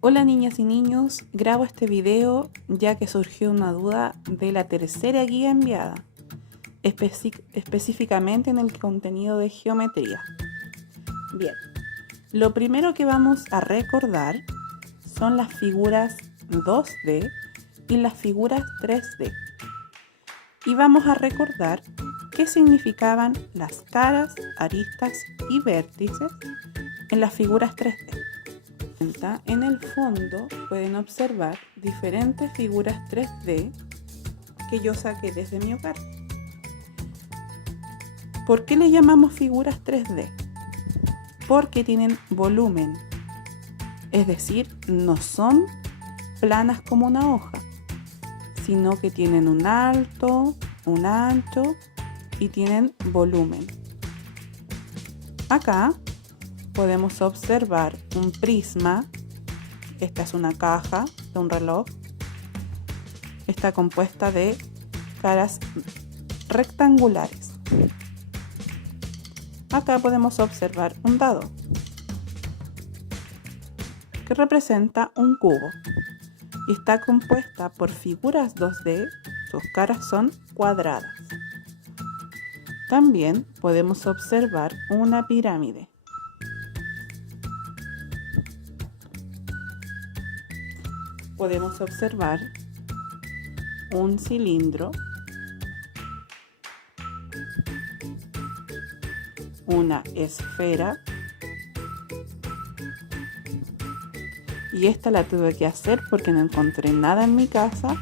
Hola niñas y niños, grabo este video ya que surgió una duda de la tercera guía enviada, específicamente en el contenido de geometría. Bien, lo primero que vamos a recordar son las figuras 2D y las figuras 3D. Y vamos a recordar qué significaban las caras, aristas y vértices en las figuras 3D. En el fondo pueden observar diferentes figuras 3D que yo saqué desde mi hogar. ¿Por qué le llamamos figuras 3D? Porque tienen volumen, es decir, no son planas como una hoja, sino que tienen un alto, un ancho y tienen volumen. Acá podemos observar un prisma. Esta es una caja de un reloj. Está compuesta de caras rectangulares. Acá podemos observar un dado que representa un cubo y está compuesta por figuras 2D. Sus caras son cuadradas. También podemos observar una pirámide. Podemos observar un cilindro, una esfera, y esta la tuve que hacer porque no encontré nada en mi casa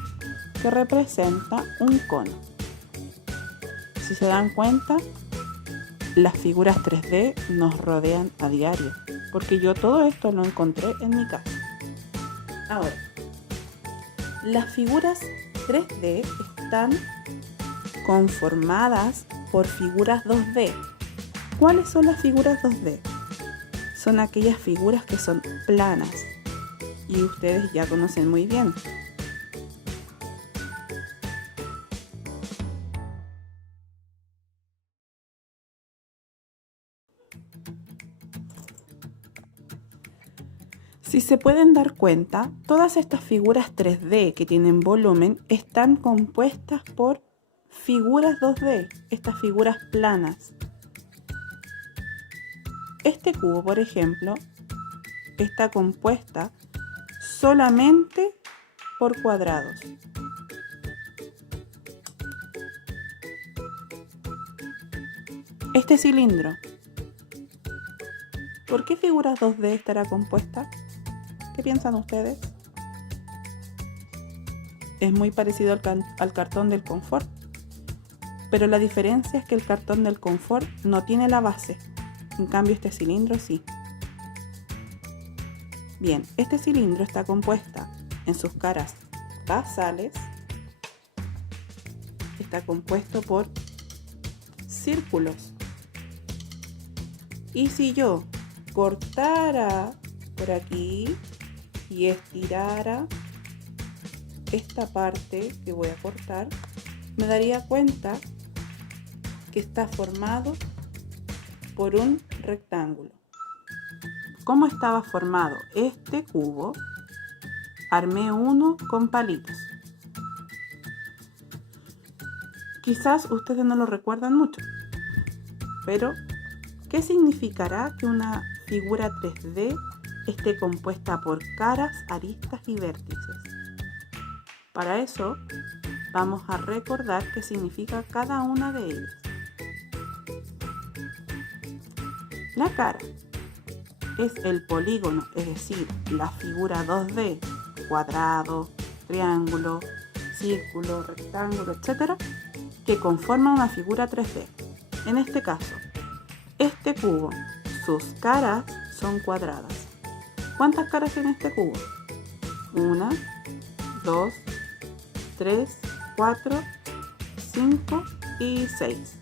que representa un cono. Si se dan cuenta, las figuras 3D nos rodean a diario, porque yo todo esto lo encontré en mi casa. Ahora, las figuras 3D están conformadas por figuras 2D. ¿Cuáles son las figuras 2D? Son aquellas figuras que son planas y ustedes ya conocen muy bien. Si se pueden dar cuenta, todas estas figuras 3D que tienen volumen están compuestas por figuras 2D, estas figuras planas. Este cubo, por ejemplo, está compuesta solamente por cuadrados. Este cilindro, ¿por qué figuras 2D estará compuesta? ¿Qué piensan ustedes? Es muy parecido al cartón del confort, pero la diferencia es que el cartón del confort no tiene la base, en cambio este cilindro sí. Bien, este cilindro está compuesta en sus caras basales, está compuesto por círculos. Y si yo cortara por aquí y estirara esta parte que voy a cortar, me daría cuenta que está formado por un rectángulo. ¿Cómo estaba formado este cubo? Armé uno con palitos. Quizás ustedes no lo recuerdan mucho, pero ¿qué significará que una figura 3D esté compuesta por caras, aristas y vértices? Para eso vamos a recordar qué significa cada una de ellas. La cara es el polígono, es decir, la figura 2D, cuadrado, triángulo, círculo, rectángulo, etc., que conforma una figura 3D. En este caso, este cubo, sus caras son cuadradas. ¿Cuántas caras tiene este cubo? 1, 2, 3, 4, 5 y 6.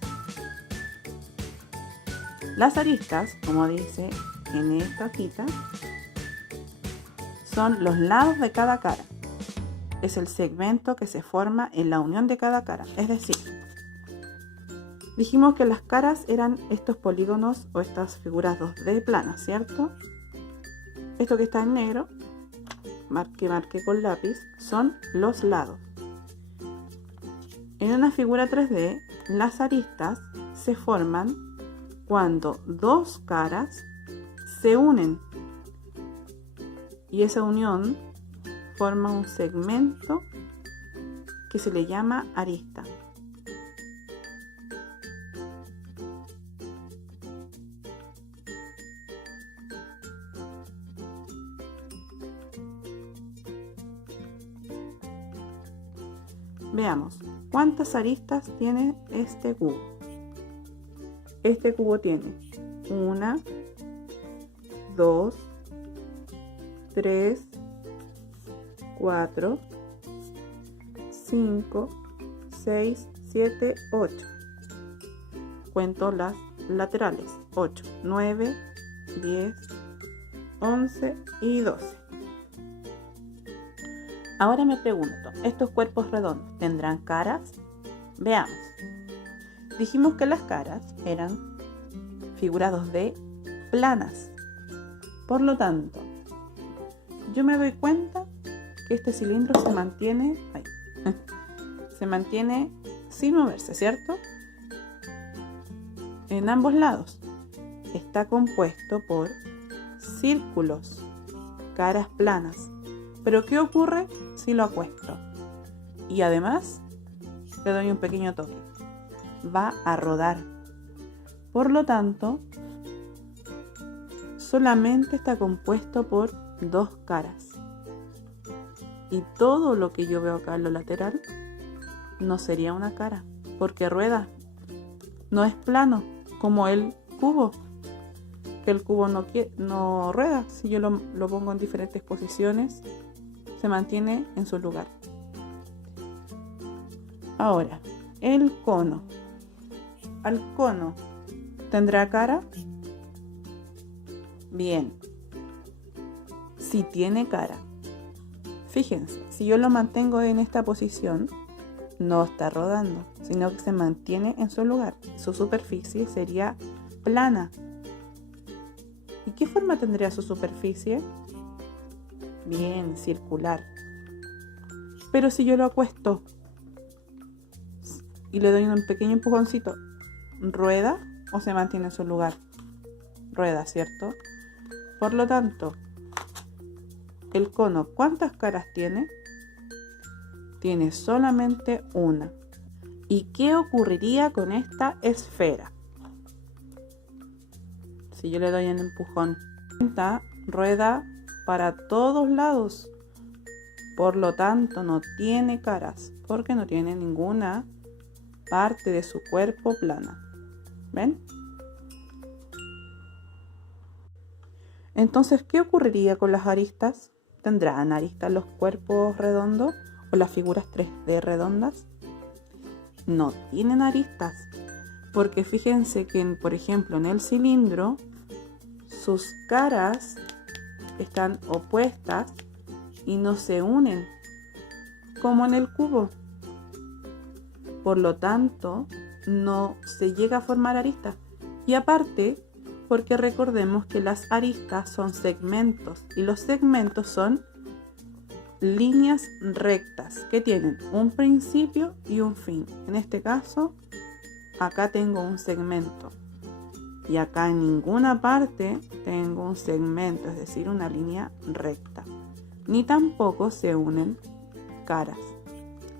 Las aristas, como dice en esta hojita, son los lados de cada cara. Es el segmento que se forma en la unión de cada cara. Es decir, dijimos que las caras eran estos polígonos o estas figuras 2D planas, ¿cierto? Esto que está en negro marqué con lápiz son los lados. En una figura 3D, las aristas se forman cuando dos caras se unen y esa unión forma un segmento que se le llama arista. Veamos, ¿cuántas aristas tiene este cubo? Este cubo tiene 1, 2, 3, 4, 5, 6, 7, 8. Cuento las laterales. 8, 9, 10, 11 y 12. Ahora me pregunto, ¿estos cuerpos redondos tendrán caras? Veamos. Dijimos que las caras eran figuras 2D planas. Por lo tanto, yo me doy cuenta que este cilindro se mantiene sin moverse, ¿cierto? En ambos lados. Está compuesto por círculos, caras planas. Pero ¿qué ocurre si lo acuesto? Y además le doy un pequeño toque. Va a rodar. Por lo tanto, solamente está compuesto por dos caras. Y todo lo que yo veo acá en lo lateral no sería una cara, porque no es plano como el cubo. Que el cubo no rueda. Si yo lo pongo en diferentes posiciones, se mantiene en su lugar. Ahora, el cono. ¿Al cono tendrá cara? Bien. Si tiene cara. Fíjense, si yo lo mantengo en esta posición, no está rodando, sino que se mantiene en su lugar. Su superficie sería plana. ¿Y qué forma tendría su superficie? Bien, circular. Pero si yo lo acuesto y le doy un pequeño empujoncito, ¿rueda o se mantiene en su lugar? Rueda, ¿cierto? Por lo tanto, el cono, ¿cuántas caras tiene? Tiene solamente una. ¿Y qué ocurriría con esta esfera? Si yo le doy un empujón, rueda para todos lados. Por lo tanto, no tiene caras, porque no tiene ninguna parte de su cuerpo plana. ¿Ven? Entonces, ¿qué ocurriría con las aristas? ¿Tendrán aristas los cuerpos redondos o las figuras 3D redondas? No tienen aristas, porque fíjense que, por ejemplo, en el cilindro, sus caras están opuestas y no se unen, como en el cubo. Por lo tanto, no se llega a formar aristas. Y aparte, porque recordemos que las aristas son segmentos y los segmentos son líneas rectas que tienen un principio y un fin. En este caso, acá tengo un segmento y acá en ninguna parte tengo un segmento, es decir, una línea recta. Ni tampoco se unen caras,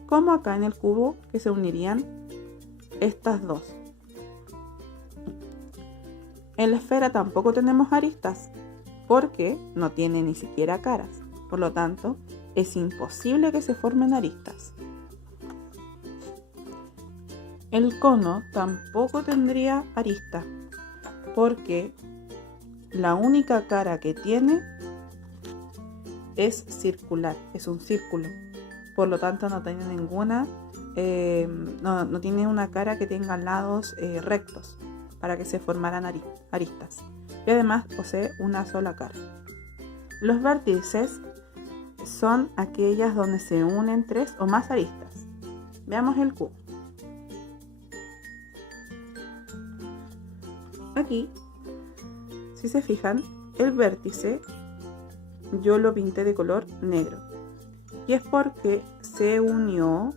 como acá en el cubo, que se unirían estas dos. En la esfera tampoco tenemos aristas, porque no tiene ni siquiera caras. Por lo tanto, es imposible que se formen aristas. El cono tampoco tendría arista, porque la única cara que tiene es circular, es un círculo. Por lo tanto, no tiene ninguna, no tiene una cara que tenga lados rectos para que se formaran aristas. Y además posee una sola cara. Los vértices son aquellas donde se unen tres o más aristas. Veamos el cubo. Aquí, si se fijan, el vértice yo lo pinté de color negro. Y es porque se unió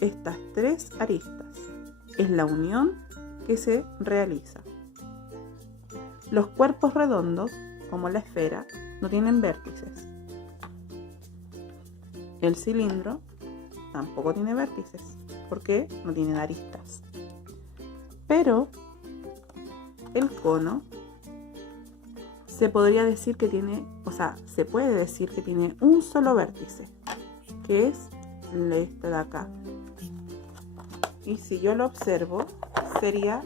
estas tres aristas. Es la unión que se realiza. Los cuerpos redondos, como la esfera, no tienen vértices. El cilindro tampoco tiene vértices, porque no tienen aristas. Pero el cono se podría decir que tiene, se puede decir que tiene un solo vértice, que es este de acá. Y si yo lo observo, sería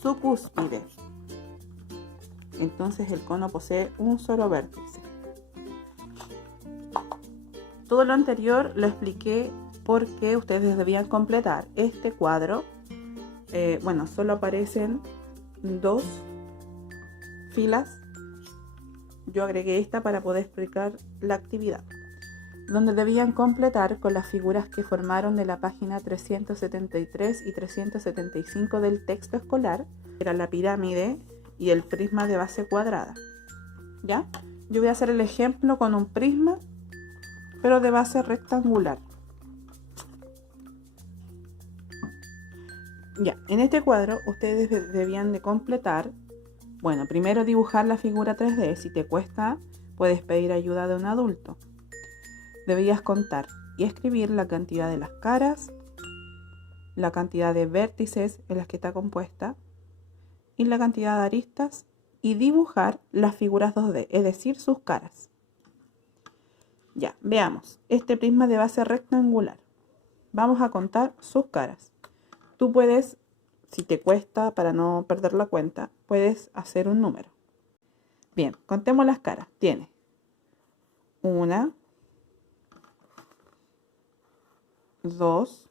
su cúspide. Entonces el cono posee un solo vértice. Todo lo anterior lo expliqué porque ustedes debían completar este cuadro. Solo aparecen 2 filas. Yo agregué esta para poder explicar la actividad, donde debían completar con las figuras que formaron de la página 373 y 375 del texto escolar. Era la pirámide y el prisma de base cuadrada. ¿Ya? Yo voy a hacer el ejemplo con un prisma, pero de base rectangular. Ya, en este cuadro ustedes debían de completar, primero dibujar la figura 3D. Si te cuesta, puedes pedir ayuda de un adulto. Debías contar y escribir la cantidad de las caras, la cantidad de vértices en las que está compuesta y la cantidad de aristas, y dibujar las figuras 2D, es decir, sus caras. Ya, veamos. Este prisma de base rectangular. Vamos a contar sus caras. Tú puedes, si te cuesta, para no perder la cuenta, puedes hacer un número. Bien, contemos las caras. Tiene 1, 2.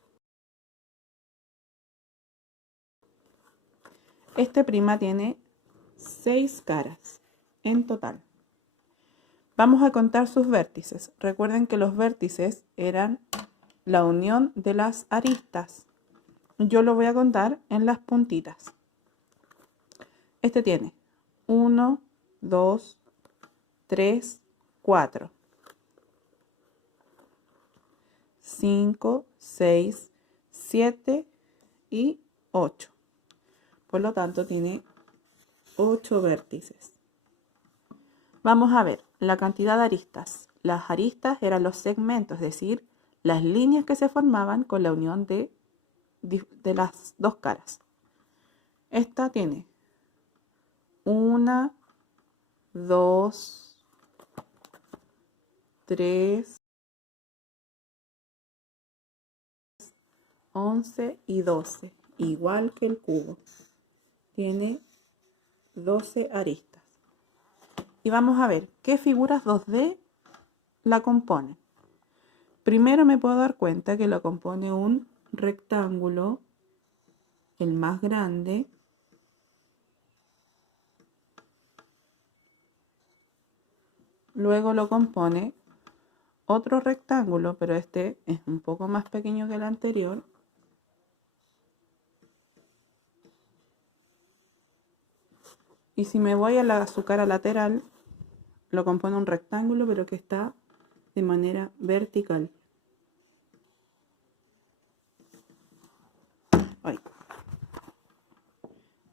Este prisma tiene 6 caras en total. Vamos a contar sus vértices. Recuerden que los vértices eran la unión de las aristas. Yo lo voy a contar en las puntitas. Este tiene 1, 2, 3, 4, 5, 6, 7 y 8. Por lo tanto, tiene 8 vértices. Vamos a ver la cantidad de aristas. Las aristas eran los segmentos, es decir, las líneas que se formaban con la unión de las dos caras. Esta tiene 1, 2, 3, 11 y 12, igual que el cubo. Tiene 12 aristas. Y vamos a ver qué figuras 2D la componen. Primero me puedo dar cuenta que la compone un rectángulo, el más grande, luego lo compone otro rectángulo, pero este es un poco más pequeño que el anterior, y si me voy a su cara lateral, lo compone un rectángulo, pero que está de manera vertical.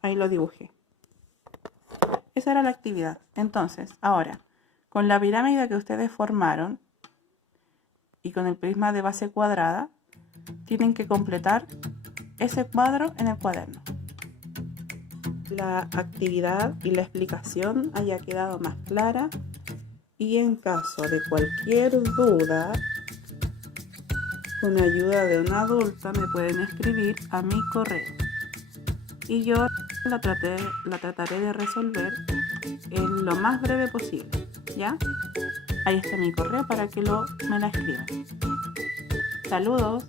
Ahí lo dibujé. Esa era la actividad. Entonces, ahora, con la pirámide que ustedes formaron y con el prisma de base cuadrada, tienen que completar ese cuadro en el cuaderno. La actividad y la explicación haya quedado más clara, y en caso de cualquier duda, con ayuda de un adulto me pueden escribir a mi correo y yo la trataré de resolver en lo más breve posible. ¿Ya? Ahí está mi correo para que me la escriban. Saludos.